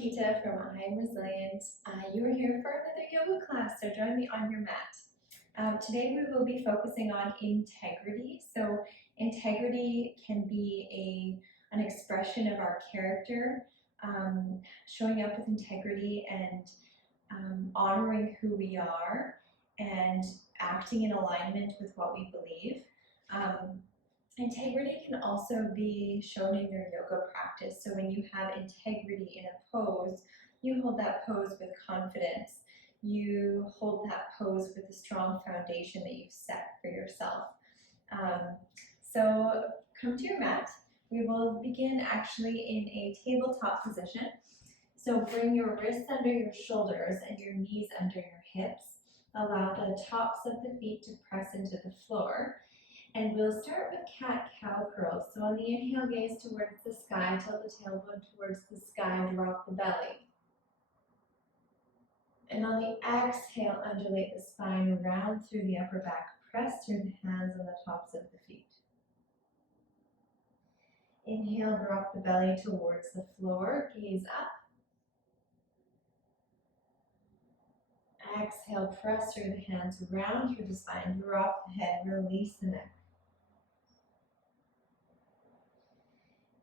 Nikita from I'm Resilient. You are here for another yoga class, so join me on your mat. Today we will be focusing on integrity. So integrity can be an expression of our character, showing up with integrity and honoring who we are and acting in alignment with what we believe. Integrity can also be shown in your yoga practice. So when you have integrity in a pose, you hold that pose with confidence. You hold that pose with a strong foundation that you've set for yourself. So come to your mat. We will begin actually in a tabletop position. So bring your wrists under your shoulders and your knees under your hips. Allow the tops of the feet to press into the floor. And we'll start with cat-cow curls. So on the inhale, gaze towards the sky, tilt the tailbone towards the sky, drop the belly. And on the exhale, undulate the spine, round through the upper back, press through the hands on the tops of the feet. Inhale, drop the belly towards the floor, gaze up. Exhale, press through the hands, round through the spine, drop the head, release the neck.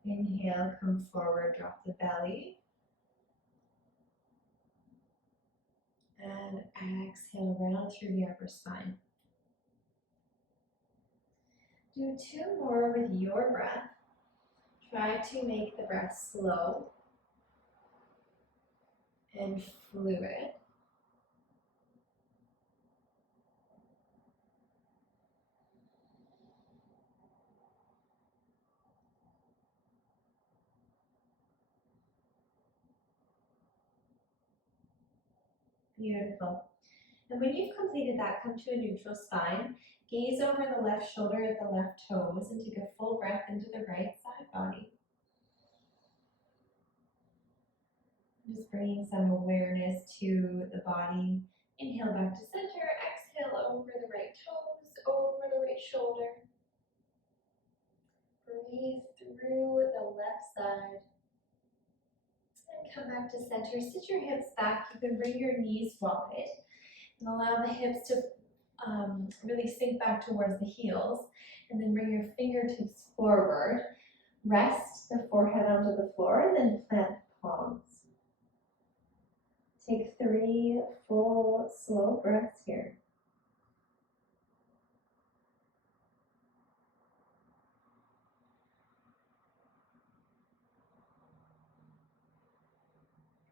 Inhale, come forward, drop the belly. And exhale, round through the upper spine. Do two more with your breath. Try to make the breath slow and fluid. Beautiful. And when you've completed that, come to a neutral spine. Gaze over the left shoulder at the left toes and take a full breath into the right side body. Just bringing some awareness to the body. Inhale back to center. Exhale over the right toes, over the right shoulder. Breathe through the left side. And come back to center. Sit your hips back. You can bring your knees wide and allow the hips to really sink back towards the heels. And then bring your fingertips forward. Rest the forehead onto the floor and then plant palms. Take 3 full, slow breaths here.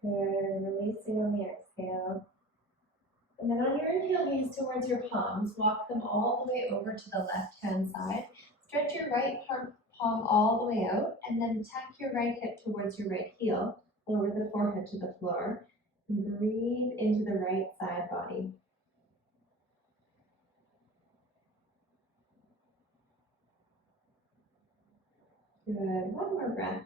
Good, releasing on the exhale. And then on your inhale, gaze towards your palms. Walk them all the way over to the left-hand side. Stretch your right palm all the way out, and then tuck your right hip towards your right heel. Lower the forehead to the floor. And breathe into the right side body. Good, one more breath.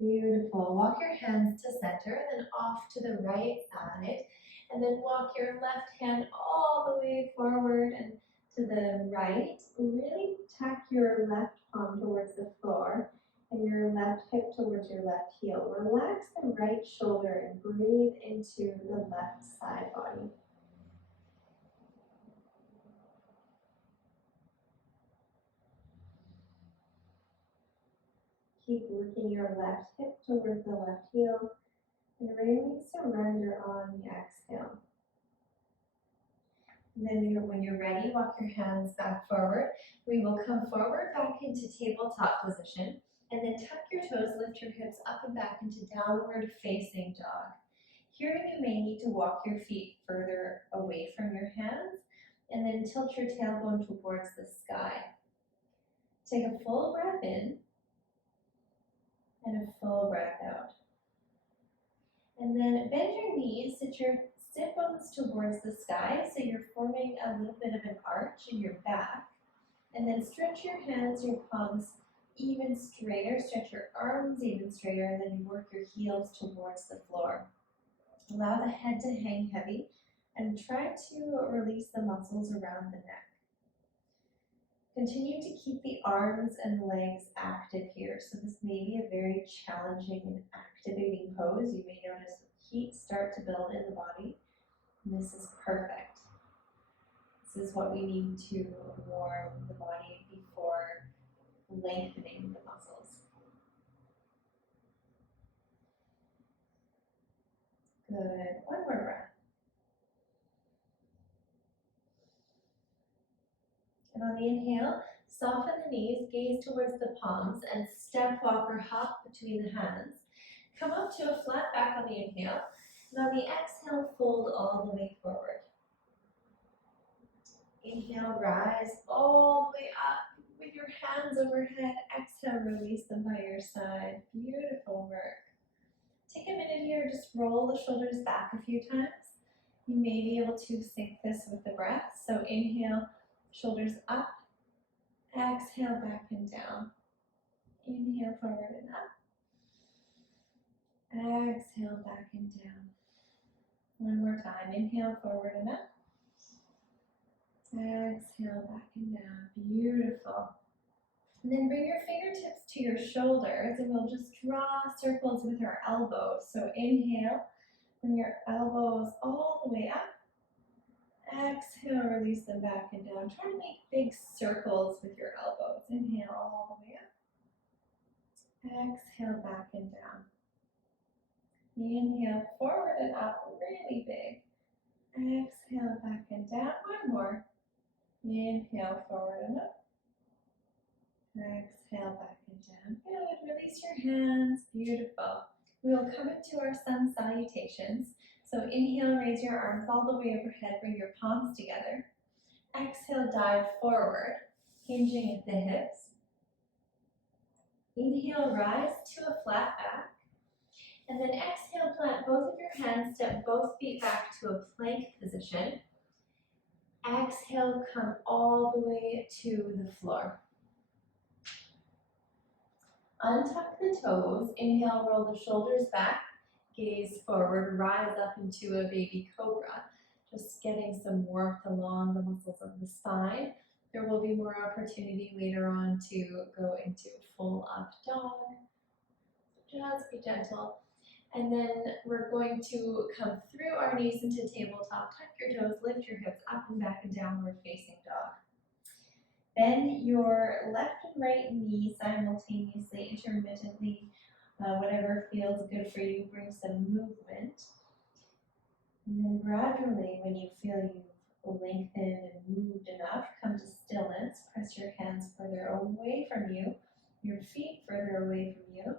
Beautiful. Walk your hands to center, then off to the right side, and then walk your left hand all the way forward and to the right. Really tuck your left palm towards the floor and your left hip towards your left heel. Relax the right shoulder and breathe into the left side body. Keep working your left hip towards the left heel and really surrender on the exhale. And then when you're ready, walk your hands back forward. We will come forward back into tabletop position and then tuck your toes, lift your hips up and back into downward facing dog. Here you may need to walk your feet further away from your hands and then tilt your tailbone towards the sky. Take a full breath in and a full breath out. And then bend your knees, sit your sit bones towards the sky, so you're forming a little bit of an arch in your back. And then stretch your hands, your palms even straighter, stretch your arms even straighter, and then you work your heels towards the floor. Allow the head to hang heavy and try to release the muscles around the neck. Continue to keep the arms and legs active here. So this may be a very challenging and activating pose. You may notice heat start to build in the body. And this is perfect. This is what we need to warm the body before lengthening the muscles. Good. One more breath. And on the inhale, soften the knees, gaze towards the palms, and step, walk, or hop between the hands. Come up to a flat back on the inhale, and on the exhale, fold all the way forward. Inhale, rise all the way up with your hands overhead. Exhale, release them by your side. Beautiful work. Take a minute here, just roll the shoulders back a few times. You may be able to sync this with the breath. So inhale, shoulders up. Exhale, back and down. Inhale, forward and up. Exhale, back and down. One more time. Inhale, forward and up. Exhale, back and down. Beautiful. And then bring your fingertips to your shoulders, and we'll just draw circles with our elbows. So inhale, bring your elbows all the way up. Exhale, release them back and down. Try to make big circles with your elbows. Inhale all the way up. Exhale, back and down. Inhale, forward and up, really big. Exhale, back and down. One more. Inhale, forward and up. Exhale, back and down. Good. Release your hands. Beautiful. We will come into our sun salutations. So inhale, raise your arms all the way overhead. Bring your palms together. Exhale, dive forward, hinging at the hips. Inhale, rise to a flat back. And then exhale, plant both of your hands, step both feet back to a plank position. Exhale, come all the way to the floor. Untuck the toes. Inhale, roll the shoulders back. Gaze forward, rise up into a baby cobra. Just getting some warmth along the muscles of the spine. There will be more opportunity later on to go into full up dog. Just be gentle. And then we're going to come through our knees into tabletop. Tuck your toes, lift your hips up and back and downward facing dog. Bend your left and right knee simultaneously, intermittently. Whatever feels good for you, bring some movement. And then gradually, when you feel you've lengthened and moved enough, come to stillness. Press your hands further away from you, your feet further away from you.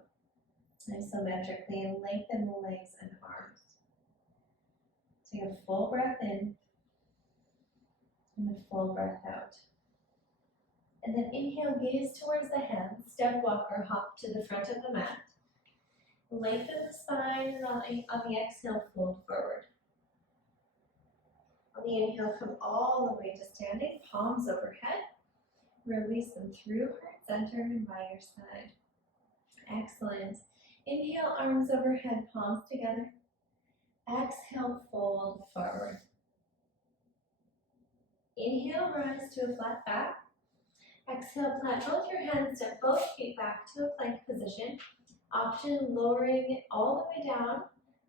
Isometrically, and lengthen the legs and arms. Take a full breath in and a full breath out. And then inhale, gaze towards the hands, step, walk, or hop to the front of the mat. Lengthen the spine, and on the exhale, fold forward. On the inhale, come all the way to standing, palms overhead. Release them through heart center and by your side. Excellent. Inhale, arms overhead, palms together. Exhale, fold forward. Inhale, rise to a flat back. Exhale, plant both your hands, step both feet back to a plank position. Option lowering all the way down,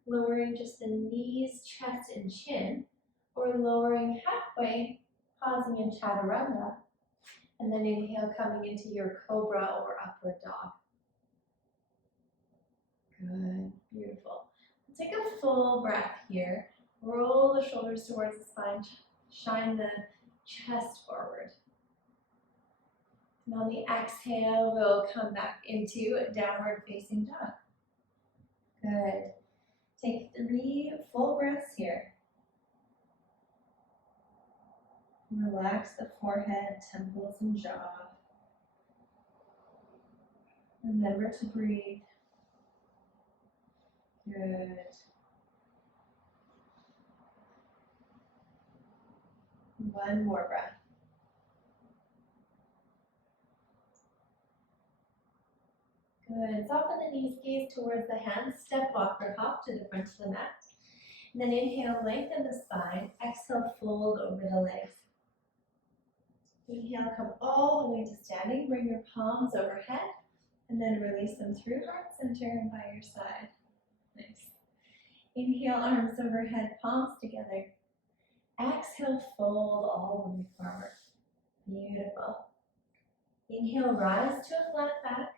lowering just the knees, chest, and chin, or lowering halfway, pausing in Chaturanga, and then inhale, coming into your cobra or upward dog. Good, beautiful. Take a full breath here. Roll the shoulders towards the spine, shine the chest forward. And on the exhale, we'll come back into downward facing dog. Good. Take 3 full breaths here. Relax the forehead, temples, and jaw. Remember to breathe. Good. One more breath. Good. Soften the knees, gaze towards the hands, step, walk, or hop to the front of the mat. And then inhale, lengthen the spine. Exhale, fold over the legs. Inhale, come all the way to standing. Bring your palms overhead and then release them through heart center and by your side. Nice. Inhale, arms overhead, palms together. Exhale, fold all the way forward. Beautiful. Inhale, rise to a flat back.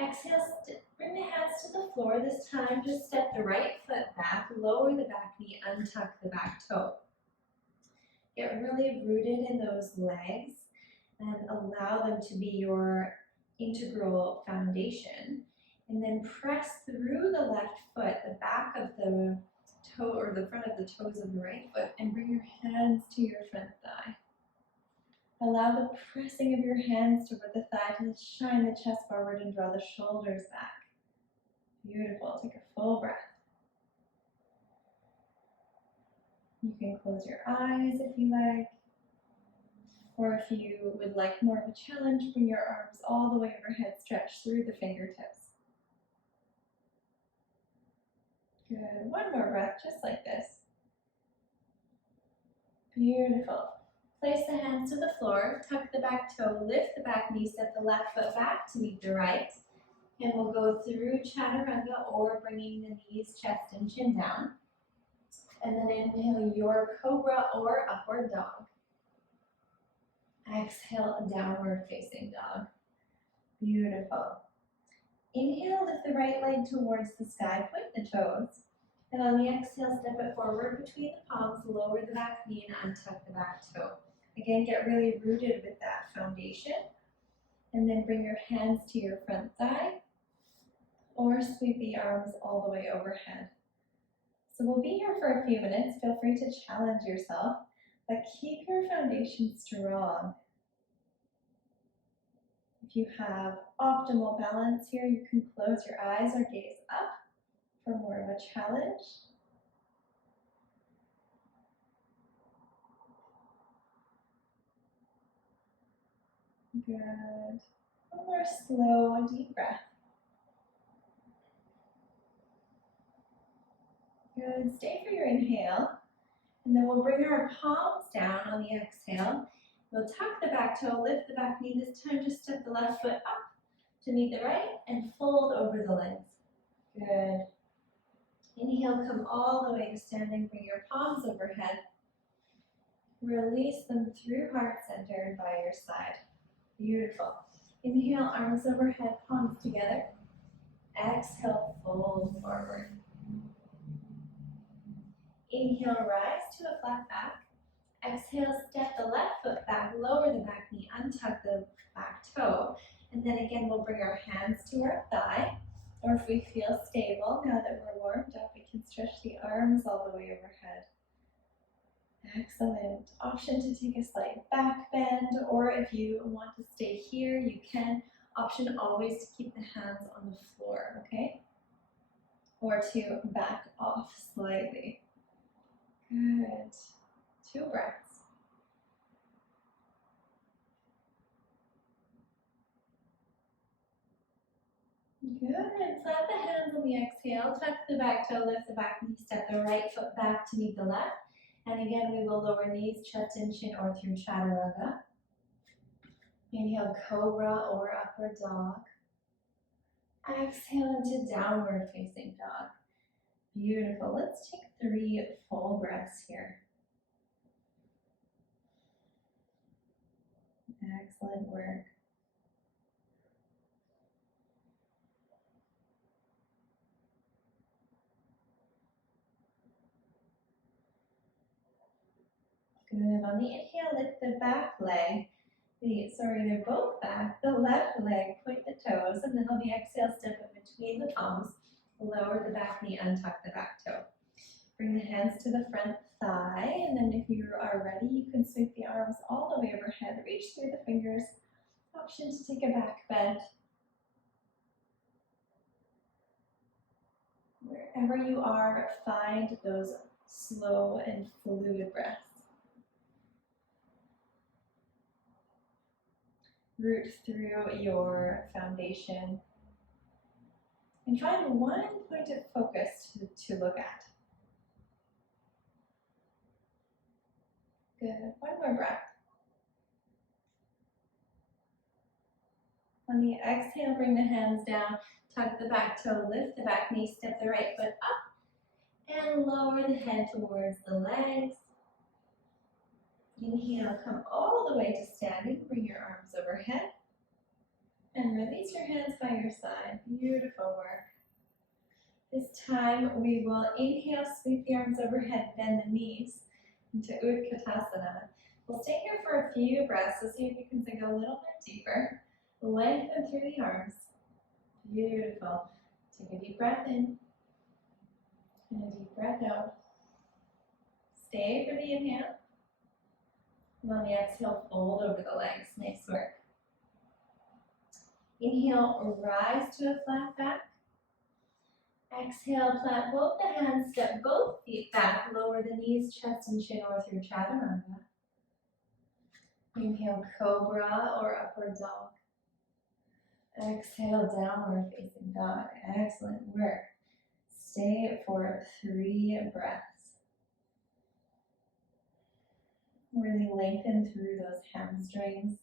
Exhale, bring the hands to the floor. This time, just step the right foot back, lower the back knee, untuck the back toe. Get really rooted in those legs and allow them to be your integral foundation. And then press through the left foot, the back of the toe or the front of the toes of the right foot, and bring your hands to your front thigh. Allow the pressing of your hands toward the thigh to shine the chest forward and draw the shoulders back. Beautiful. Take a full breath. You can close your eyes if you like, or if you would like more of a challenge, bring your arms all the way overhead, stretch through the fingertips. Good. One more breath, just like this. Beautiful. Place the hands to the floor, tuck the back toe, lift the back knee, step the left foot back to meet the right. And we'll go through Chaturanga or bringing the knees, chest, and chin down. And then inhale your cobra or upward dog. Exhale, downward facing dog. Beautiful. Inhale, lift the right leg towards the sky, point the toes. And on the exhale, step it forward between the palms, lower the back knee and untuck the back toe. Again, get really rooted with that foundation. And then bring your hands to your front thigh or sweep the arms all the way overhead. So we'll be here for a few minutes. Feel free to challenge yourself, but keep your foundation strong. If you have optimal balance here, you can close your eyes or gaze up for more of a challenge. Good. One more slow, deep breath. Good. Stay for your inhale. And then we'll bring our palms down on the exhale. We'll tuck the back toe, lift the back knee. This time just step the left foot up to meet the right and fold over the legs. Good. Inhale, come all the way to standing. Bring your palms overhead. Release them through heart center and by your side. Beautiful. Inhale, arms overhead, palms together. Exhale, fold forward. Inhale, rise to a flat back. Exhale, step the left foot back, lower the back knee, untuck the back toe. And then again, we'll bring our hands to our thigh. Or if we feel stable, now that we're warmed up, we can stretch the arms all the way overhead. Excellent. Option to take a slight back bend, or if you want to stay here, you can. Option always to keep the hands on the floor, okay? Or to back off slightly. Good. 2 breaths. Good. Flat the hands on the exhale. Tuck the back toe, lift the back knee, step the right foot back to meet the left. And again, we will lower knees, chest and chin, or through Chaturanga. Inhale, cobra or upward dog. Exhale into downward facing dog. Beautiful. Let's take 3 full breaths here. Excellent work. Good. On the inhale, lift the back leg. They're both back. The left leg, point the toes, and then on the exhale, step it between the palms. Lower the back knee, untuck the back toe. Bring the hands to the front thigh, and then if you are ready, you can sweep the arms all the way overhead. Reach through the fingers. Option to take a back bend. Wherever you are, find those slow and fluid breaths. Root through your foundation and find one point of focus to look at. Good. One more breath. On the exhale, bring the hands down, tuck the back toe, lift the back knee, step the right foot up, and lower the head towards the legs. Inhale, come all the way to standing, bring your arms overhead, and release your hands by your side. Beautiful work. This time we will inhale, sweep the arms overhead, bend the knees into Utkatasana. We'll stay here for a few breaths, so see if you can sink a little bit deeper. Lengthen through the arms. Beautiful. Take a deep breath in and a deep breath out. Stay for the inhale. And on the exhale, fold over the legs. Nice work. Inhale, rise to a flat back. Exhale, plant both the hands, step both feet back, lower the knees, chest and chin, or through Chaturanga. Inhale, Cobra or Upward Dog. Exhale, Downward Facing Dog. Excellent work. Stay for 3 breaths. Really lengthen through those hamstrings.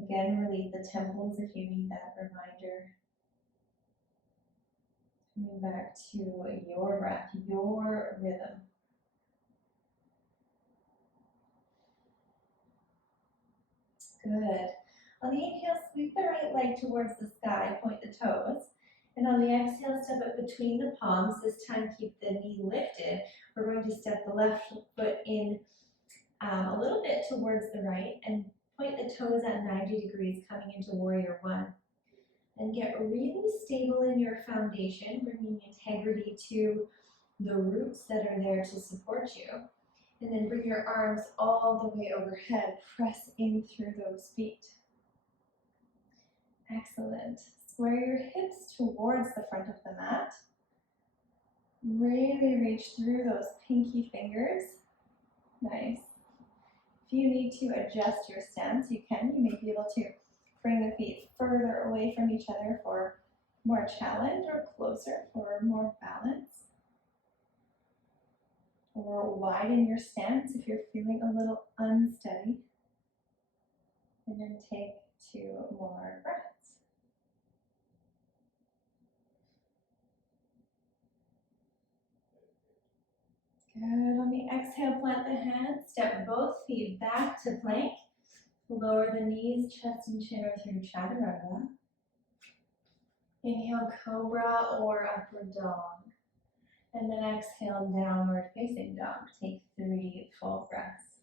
Again, relieve the temples if you need that reminder. Coming back to your breath, your rhythm. Good. On the inhale, sweep the right leg towards the sky, point the toes. And on the exhale, step it between the palms. This time, keep the knee lifted. We're going to step the left foot in a little bit towards the right and point the toes at 90 degrees, coming into Warrior One. And get really stable in your foundation, bringing integrity to the roots that are there to support you. And then bring your arms all the way overhead. Press in through those feet. Excellent. Square your hips towards the front of the mat. Really reach through those pinky fingers. Nice. If you need to adjust your stance, you can. You may be able to bring the feet further away from each other for more challenge, or closer for more balance. Or widen your stance if you're feeling a little unsteady. And then take 2 more breaths. Good. On the exhale, plant the hands, step both feet back to plank. Lower the knees, chest and chin, or through Chaturanga. Inhale, Cobra or Upward Dog. And then exhale, Downward Facing Dog. Take 3 full breaths.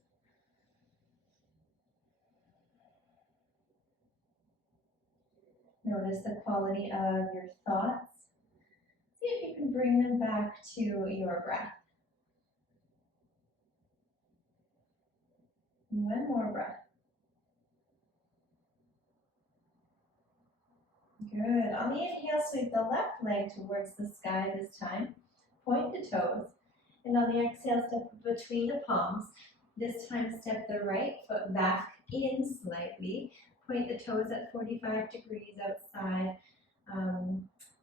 Notice the quality of your thoughts. See if you can bring them back to your breath. One more breath. Good. On the inhale, sweep the left leg towards the sky this time. Point the toes. And on the exhale, step between the palms. This time, step the right foot back in slightly. Point the toes at 45 degrees outside,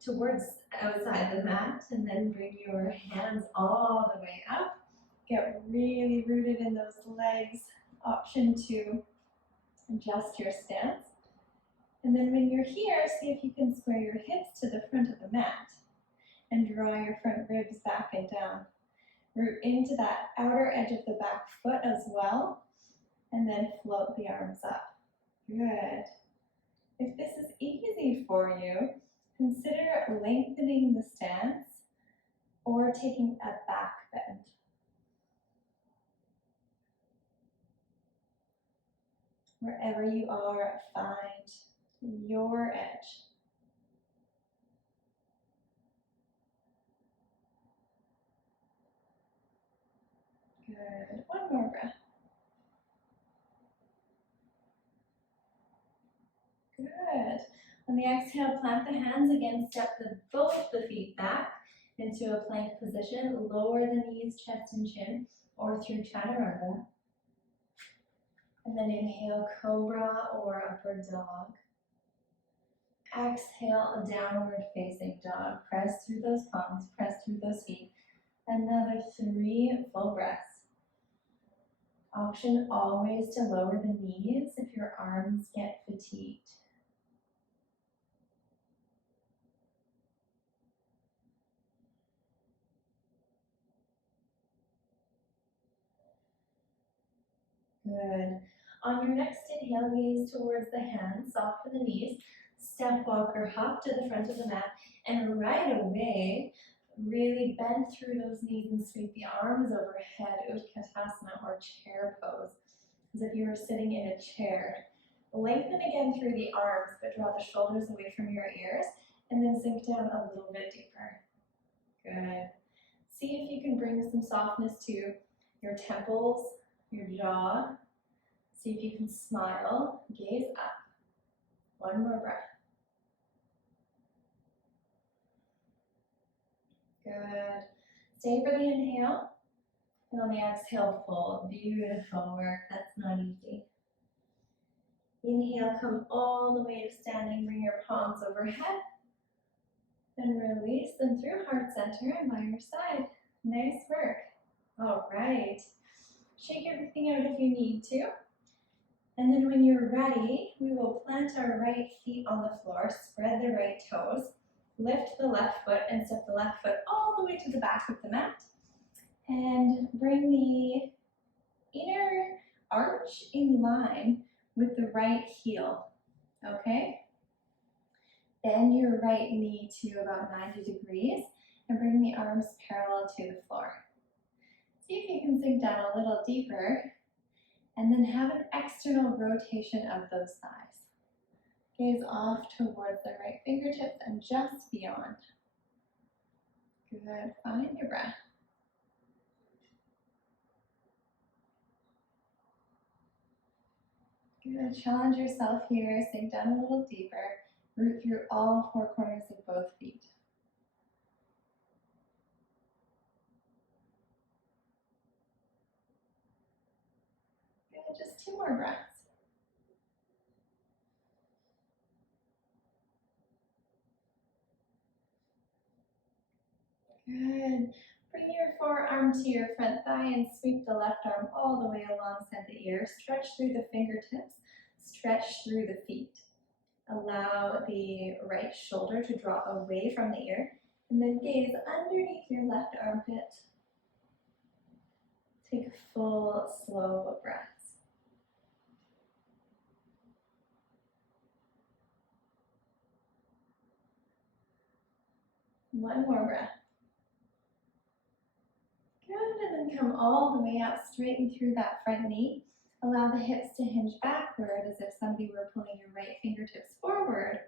towards outside the mat. And then bring your hands all the way up. Get really rooted in those legs. Option to adjust your stance. And then when you're here, see if you can square your hips to the front of the mat and draw your front ribs back and down. Root into that outer edge of the back foot as well, and then float the arms up. Good. If this is easy for you, consider lengthening the stance or taking a back bend. Wherever you are, find your edge. Good. One more breath. Good. On the exhale, plant the hands again, step both the feet back into a plank position. Lower the knees, chest and chin, or through Chaturanga. And then inhale, Cobra or Upward Dog. Exhale, Downward Facing Dog. Press through those palms, press through those feet. Another 3 full breaths. Option always to lower the knees if your arms get fatigued. Good. On your next inhale, gaze towards the hands, soften the knees, step, walk, or hop to the front of the mat, and right away, really bend through those knees and sweep the arms overhead, Utkatasana or chair pose, as if you were sitting in a chair. Lengthen again through the arms, but draw the shoulders away from your ears, and then sink down a little bit deeper. Good. See if you can bring some softness to your temples, your jaw. See if you can smile, gaze up. One more breath. Good. Stay for the inhale. And on the exhale, fold. Beautiful work. That's not easy. Inhale, come all the way to standing. Bring your palms overhead. Then release them through heart center and by your side. Nice work. All right. Shake everything out if you need to. And then when you're ready, we will plant our right feet on the floor, spread the right toes, lift the left foot and step the left foot all the way to the back of the mat. And bring the inner arch in line with the right heel, okay? Bend your right knee to about 90 degrees and bring the arms parallel to the floor. See if you can sink down a little deeper and then have an external rotation of those thighs. Gaze off towards the right fingertips and just beyond. Good, find your breath. Good, challenge yourself here, sink down a little deeper, root through all four corners of both feet. Good, just 2 more breaths. Good. Bring your forearm to your front thigh and sweep the left arm all the way alongside the ear. Stretch through the fingertips, stretch through the feet. Allow the right shoulder to draw away from the ear, and then gaze underneath your left armpit. Take full, slow breaths. One more breath. Good, and then come all the way out, straighten through that front knee. Allow the hips to hinge backward as if somebody were pulling your right fingertips forward.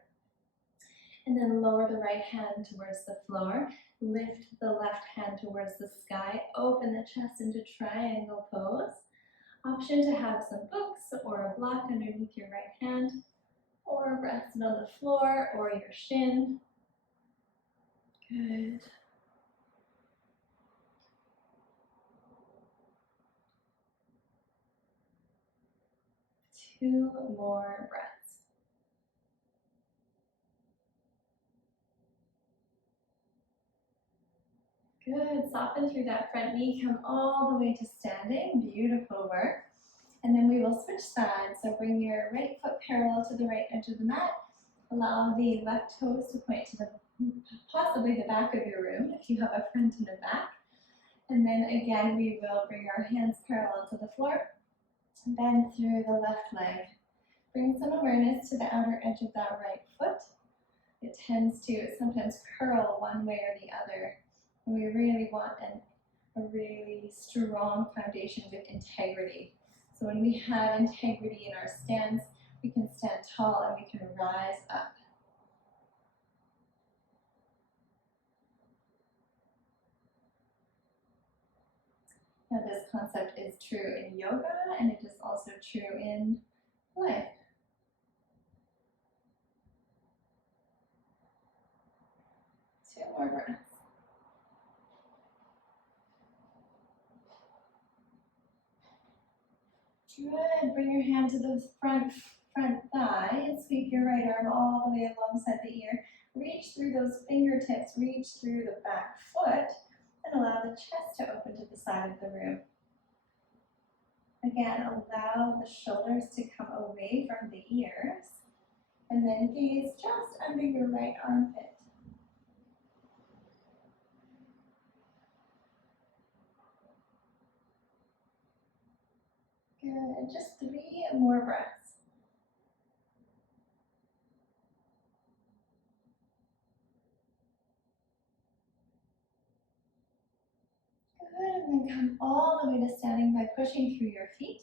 And then lower the right hand towards the floor. Lift the left hand towards the sky. Open the chest into triangle pose. Option to have some books or a block underneath your right hand, or rest it on the floor or your shin. Good. Two more breaths. Good, soften through that front knee, come all the way to standing, beautiful work. And then we will switch sides, so bring your right foot parallel to the right edge of the mat. Allow the left toes to point to possibly the back of your room if you have a front and a back. And then again, we will bring our hands parallel to the floor, bend through the left leg. Bring some awareness to the outer edge of that right foot. It tends to sometimes curl one way or the other. And we really want a really strong foundation with integrity. So when we have integrity in our stance, we can stand tall and we can rise up. Now this concept is true in yoga and it is also true in life. Two more breaths. Good. Bring your hand to the front thigh and sweep your right arm all the way alongside the ear. Reach through those fingertips, reach through the back foot, and allow the chest to open to the side of the room. Again, allow the shoulders to come away from the ears, and then gaze just under your right armpit. Good. Good, just 3 more breaths. Good, and then come all the way to standing by pushing through your feet.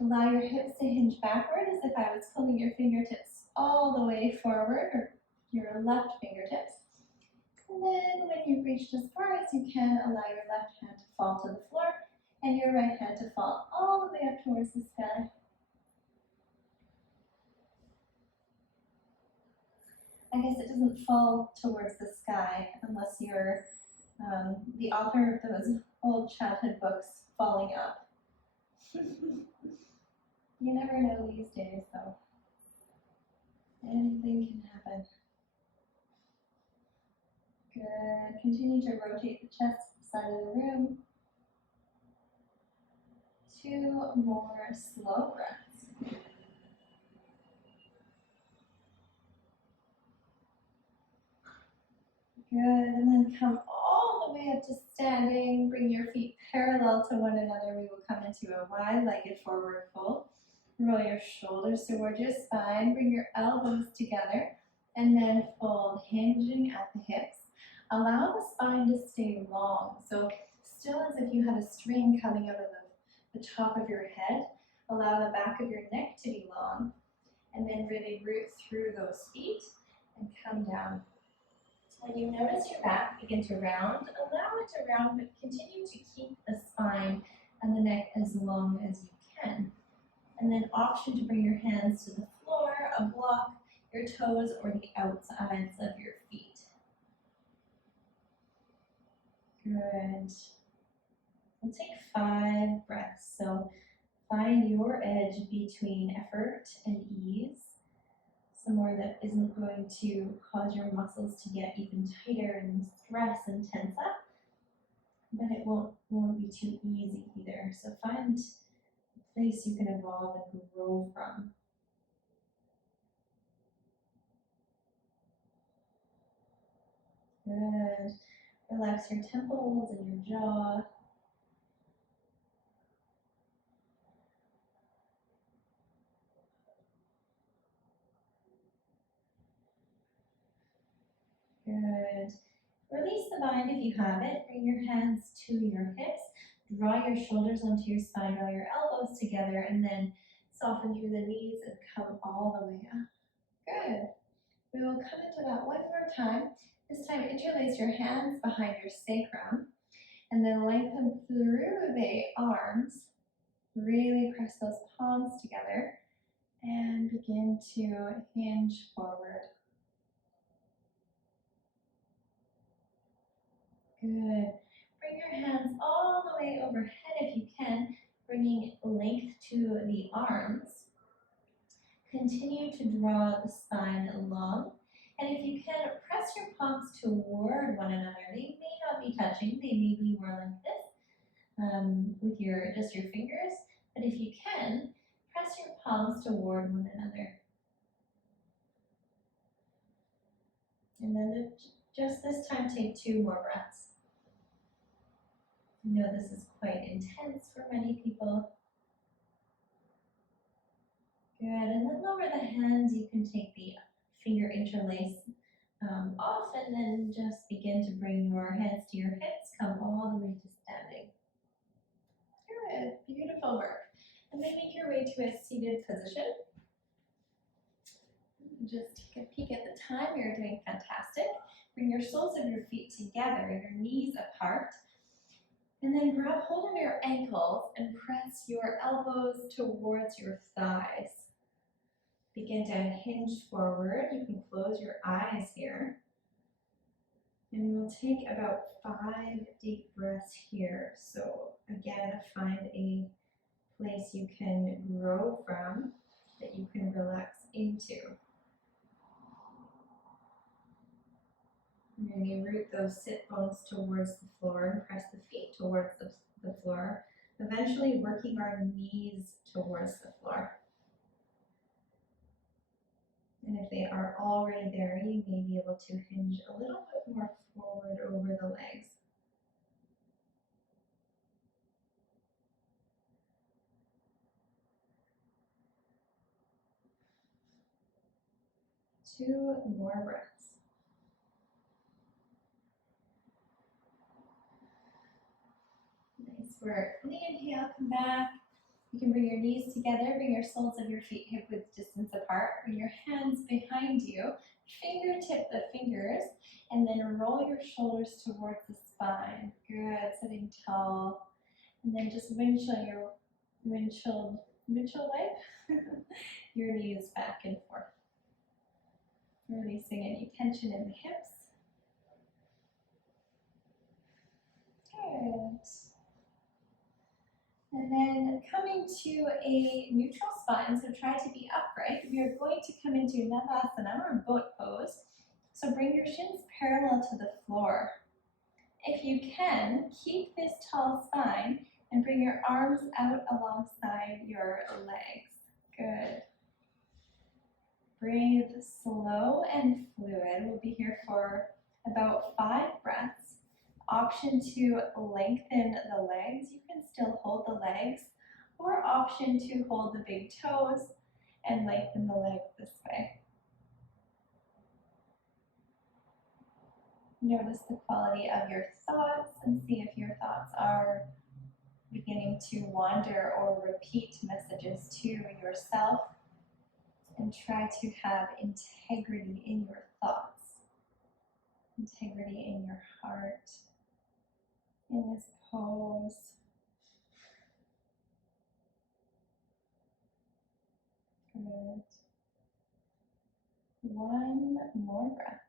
Allow your hips to hinge backward as if I was pulling your fingertips all the way forward, or your left fingertips. And then when you've reached as far as you can, allow your left hand to fall to the floor and your right hand to fall all the way up towards the sky. I guess it doesn't fall towards the sky unless you're the author of those old childhood books, Falling Up. You never know these days, though. Anything can happen. Good. Continue to rotate the chest to the side of the room. 2 more slow breaths. Good, and then come all the way up to standing. Bring your feet parallel to one another. We will come into a wide-legged forward fold. Roll your shoulders towards your spine. Bring your elbows together and then fold, hinging at the hips. Allow the spine to stay long. So still as if you had a string coming out of the top of your head. Allow the back of your neck to be long. And then really root through those feet and come down. When you notice your back begin to round, allow it to round, but continue to keep the spine and the neck as long as you can. And then option to bring your hands to the floor, a block, your toes, or the outsides of your feet. Good. We'll take 5 breaths. So find your edge between effort and ease. Somewhere that isn't going to cause your muscles to get even tighter and stress and tense up, but it won't be too easy either. So find a place you can evolve and grow from. Good. Relax your temples and your jaw. Good. Release the mind if you have it. Bring your hands to your hips. Draw your shoulders onto your spine. Draw your elbows together and then soften through the knees and come all the way up. Good. We will come into that one more time. This time interlace your hands behind your sacrum and then lengthen through the arms. Really press those palms together and begin to hinge forward. Good. Bring your hands all the way overhead if you can, bringing length to the arms. Continue to draw the spine along. And if you can, press your palms toward one another. They may not be touching, they may be more like this with just your fingers. But if you can, press your palms toward one another. And then just this time, take 2 more breaths. I know this is quite intense for many people. Good, and then lower the hands. You can take the finger interlace off and then just begin to bring your hands to your hips. Come all the way to standing. Good, beautiful work. And then make your way to a seated position. Just take a peek at the time. You're doing fantastic. Bring your soles of your feet together, your knees apart. And then grab hold of your ankles and press your elbows towards your thighs. Begin to hinge forward. You can close your eyes here. And we'll take about 5 deep breaths here. So again, find a place you can grow from, that you can relax into. And then you root those sit bones towards the floor and press the feet towards the floor, eventually working our knees towards the floor. And if they are already there, you may be able to hinge a little bit more forward over the legs. 2 more breaths. Nice work. On the inhale, come back. You can bring your knees together, bring your soles of your feet hip width distance apart, bring your hands behind you, fingertip the fingers, and then roll your shoulders towards the spine. Good, sitting tall. And then just windshield wipe your knees back and forth. Releasing any tension in the hips. Good. And then coming to a neutral spine, so try to be upright. We are going to come into Navasana or boat pose. So bring your shins parallel to the floor. If you can, keep this tall spine and bring your arms out alongside your legs. Good. Breathe slow and fluid. We'll be here for about 5 breaths. Option to lengthen the legs. You can still hold the legs, or option to hold the big toes and lengthen the legs this way. Notice the quality of your thoughts and see if your thoughts are beginning to wander or repeat messages to yourself, and try to have integrity in your thoughts, integrity in your heart. In this pose. Good. 1 more breath.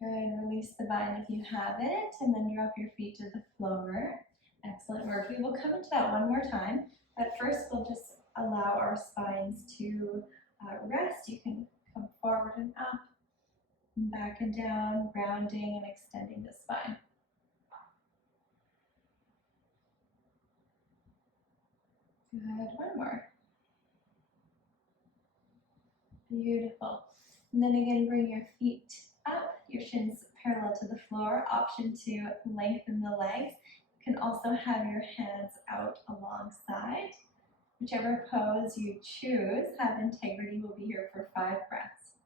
Good. Release the bind if you have it, and then drop your feet to the floor. Excellent work. We will come into that one more time, but first we'll just allow our spines to rest. You can come forward and up, back and down, rounding and extending the spine. Good, 1 more. Beautiful. And then again, bring your feet up, your shins parallel to the floor. Option to lengthen the legs. You can also have your hands out alongside. Whichever pose you choose, have integrity. We'll be here for 5 breaths.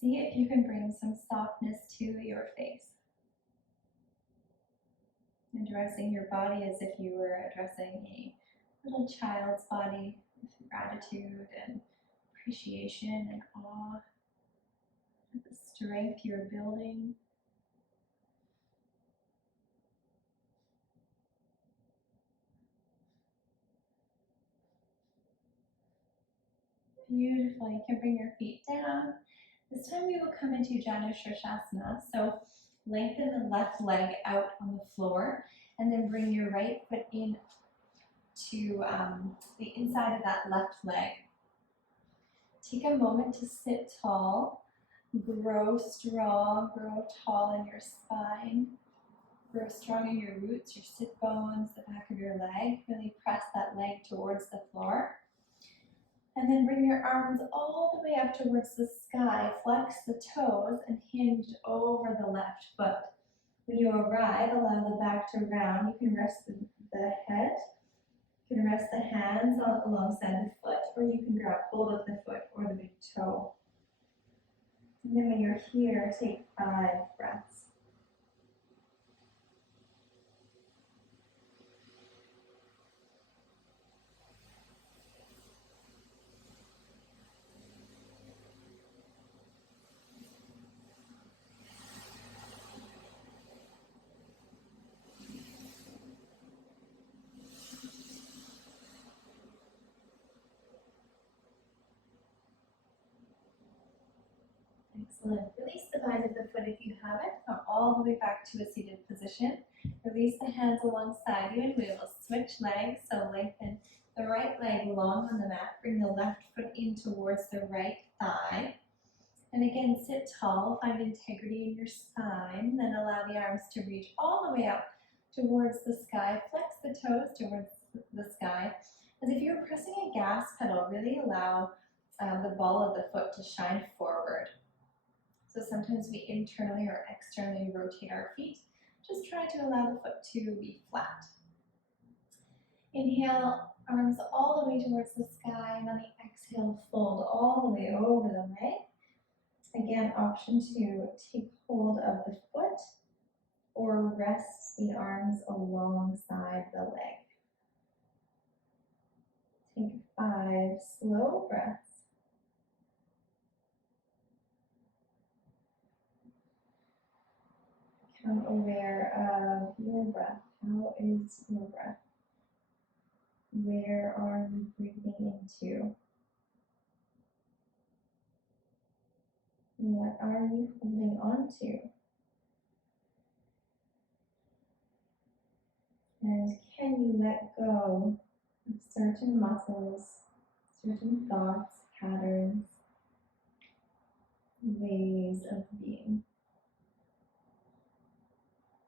See if you can bring some softness to your face. Addressing your body as if you were addressing a little child's body with gratitude and appreciation and awe. The strength you're building. Beautiful. You can bring your feet down. This time we will come into Shavasana. So lengthen the left leg out on the floor, and then bring your right foot in to the inside of that left leg. Take a moment to sit tall, grow strong, grow tall in your spine, grow strong in your roots, your sit bones, the back of your leg. Really press that leg towards the floor. And then bring your arms all the way up towards the sky. Flex the toes and hinge over the left foot. When you arrive, allow the back to round. You can rest the head. You can rest the hands alongside the foot, or you can grab hold of the foot or the big toe. And then when you're here, take 5 breaths. Excellent. Release the bind of the foot if you have it. Come all the way back to a seated position. Release the hands alongside you, and we will switch legs. So lengthen the right leg long on the mat. Bring the left foot in towards the right thigh. And again, sit tall. Find integrity in your spine. Then allow the arms to reach all the way up towards the sky. Flex the toes towards the sky. As if you were pressing a gas pedal, really allow the ball of the foot to shine forward. So sometimes we internally or externally rotate our feet. Just try to allow the foot to be flat. Inhale, arms all the way towards the sky, and on the exhale, fold all the way over the leg. Again, option to take hold of the foot or rest the arms alongside the leg. Take 5 slow breaths. Become aware of your breath. How is your breath? Where are you breathing into? What are you holding on to? And can you let go of certain muscles, certain thoughts, patterns, ways of being,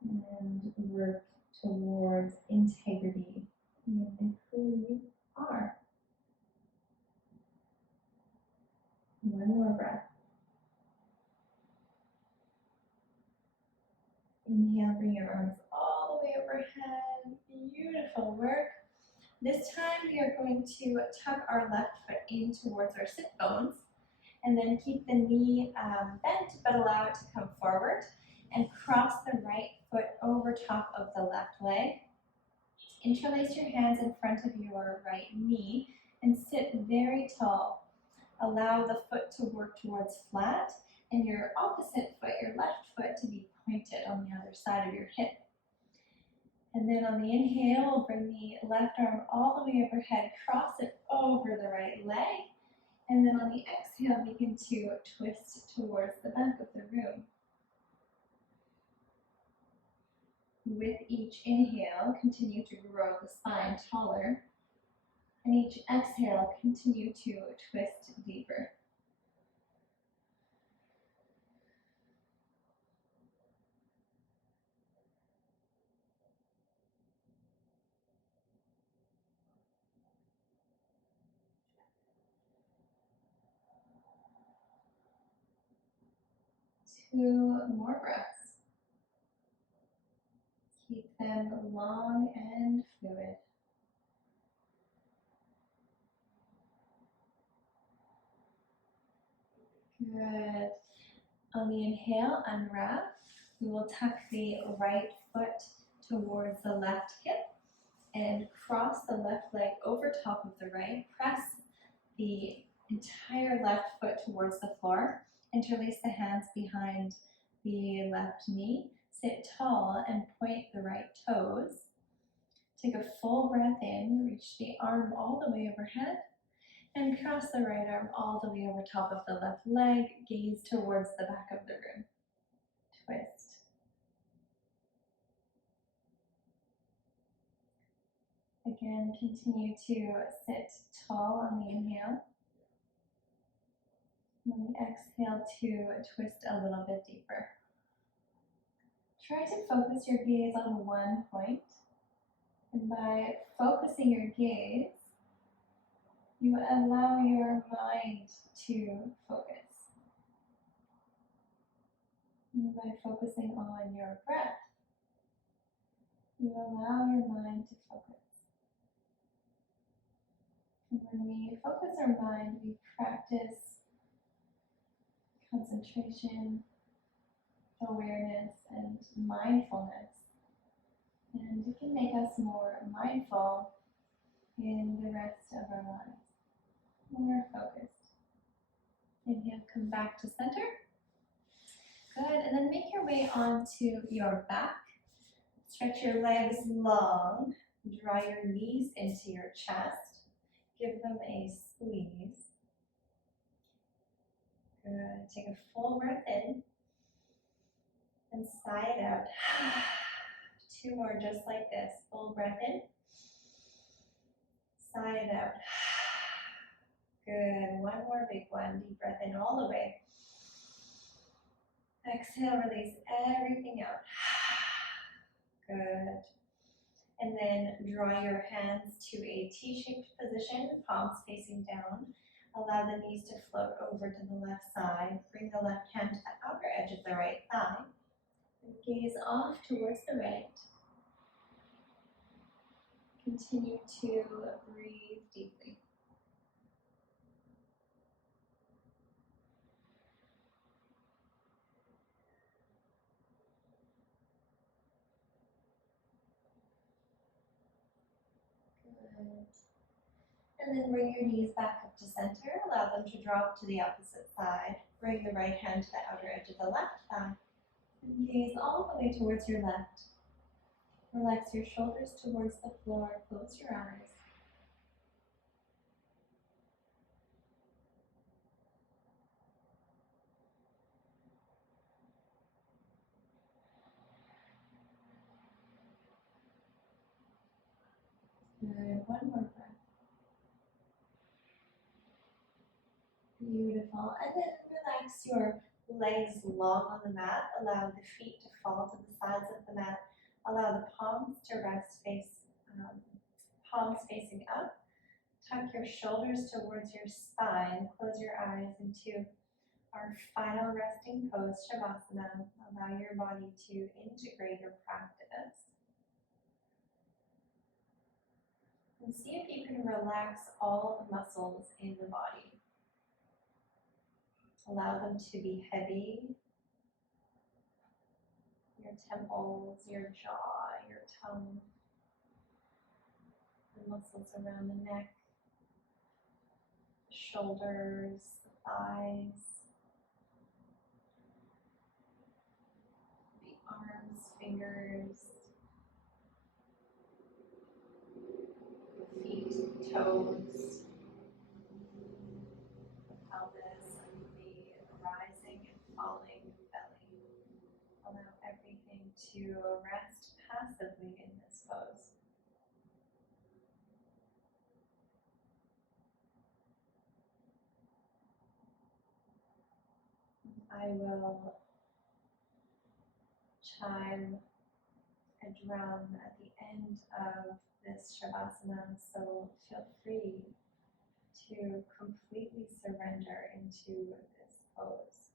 and work towards integrity in who you are? One more breath. Inhale, bring your arms all the way overhead. Beautiful work. This time we are going to tuck our left foot in towards our sit bones, and then keep the knee bent, but allow it to come forward, and cross the right foot over top of the left leg. Interlace your hands in front of your right knee and sit very tall. Allow the foot to work towards flat, and your opposite foot, your left foot, to be pointed on the other side of your hip. And then on the inhale, we'll bring the left arm all the way overhead, cross it over the right leg, and then on the exhale, begin to twist towards the back of the room. With each inhale, continue to grow the spine taller, and each exhale, continue to twist deeper. Two more breaths. Keep them long and fluid. Good. On the inhale, unwrap. We will tuck the right foot towards the left hip and cross the left leg over top of the right. Press the entire left foot towards the floor. Interlace the hands behind the left knee. Sit tall and point the right toes. Take a full breath in, reach the arm all the way overhead, and cross the right arm all the way over top of the left leg. Gaze towards the back of the room. Twist. Again, continue to sit tall on the inhale. On the exhale, to twist a little bit deeper. Try to focus your gaze on one point, and by focusing your gaze, you allow your mind to focus. And by focusing on your breath, you allow your mind to focus. And when we focus our mind, we practice concentration, awareness, and mindfulness. And it can make us more mindful in the rest of our lives, more focused. Inhale, come back to center. Good, and then make your way onto your back. Stretch your legs long, draw your knees into your chest. Give them a squeeze. Good, take a full breath in and sigh it out. 2 more just like this. Full breath in. Sigh it out. Good. 1 more big one. Deep breath in all the way. Exhale, release everything out. Good. And then draw your hands to a T-shaped position, palms facing down. Allow the knees to float over to the left side. Bring the left hand to the outer edge of the right thigh. And gaze off towards the right. Continue to breathe deeply. Good. And then bring your knees back up to center. Allow them to drop to the opposite side. Bring the right hand to the outer edge of the left thigh. And gaze all the way towards your left. Relax your shoulders towards the floor. Close your eyes. Good. One more breath. Beautiful. And then relax your legs long on the mat. Allow the feet to fall to the sides of the mat. Allow the palms to rest palms facing up. Tuck your shoulders towards your spine. Close your eyes into our final resting pose, Shavasana. Allow your body to integrate your practice. And see if you can relax all the muscles in the body. Allow them to be heavy. Your temples, your jaw, your tongue, the muscles around the neck, the shoulders, the thighs, the arms, fingers, feet, toes, the pelvis, and the rising and falling belly. Allow everything to rest passively in this pose. I will chime a drum at the end of this Shavasana, so feel free to completely surrender into this pose.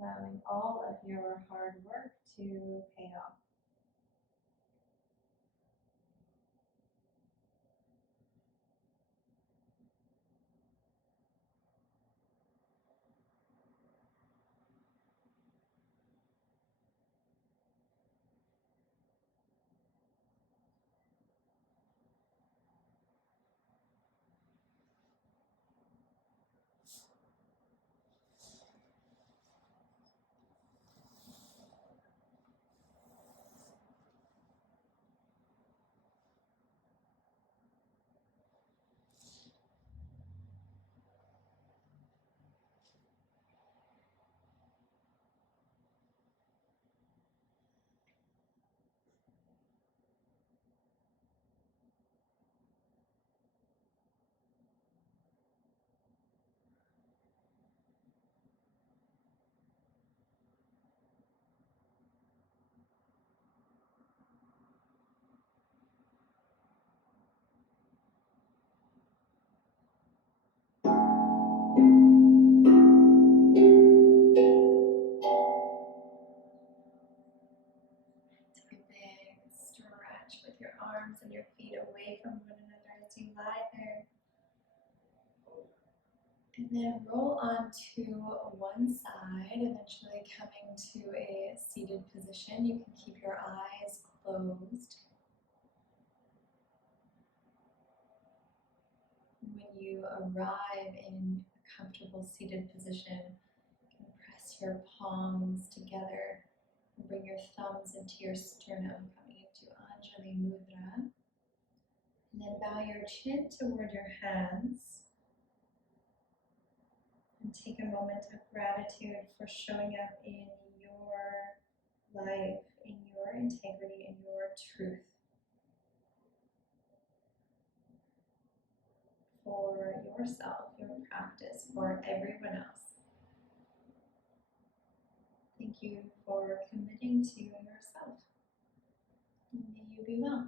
Allowing all of your hard work to pay off. Take a big stretch with your arms and your feet away from one another as you lie there. And then roll onto one side, eventually coming to a seated position. You can keep your eyes closed. When you arrive in a comfortable seated position, you can press your palms together and bring your thumbs into your sternum, coming into Anjali Mudra. And then bow your chin toward your hands. And take a moment of gratitude for showing up in your life, in your integrity, in your truth. For yourself, your practice, for everyone else. Thank you for committing to yourself. May you be well.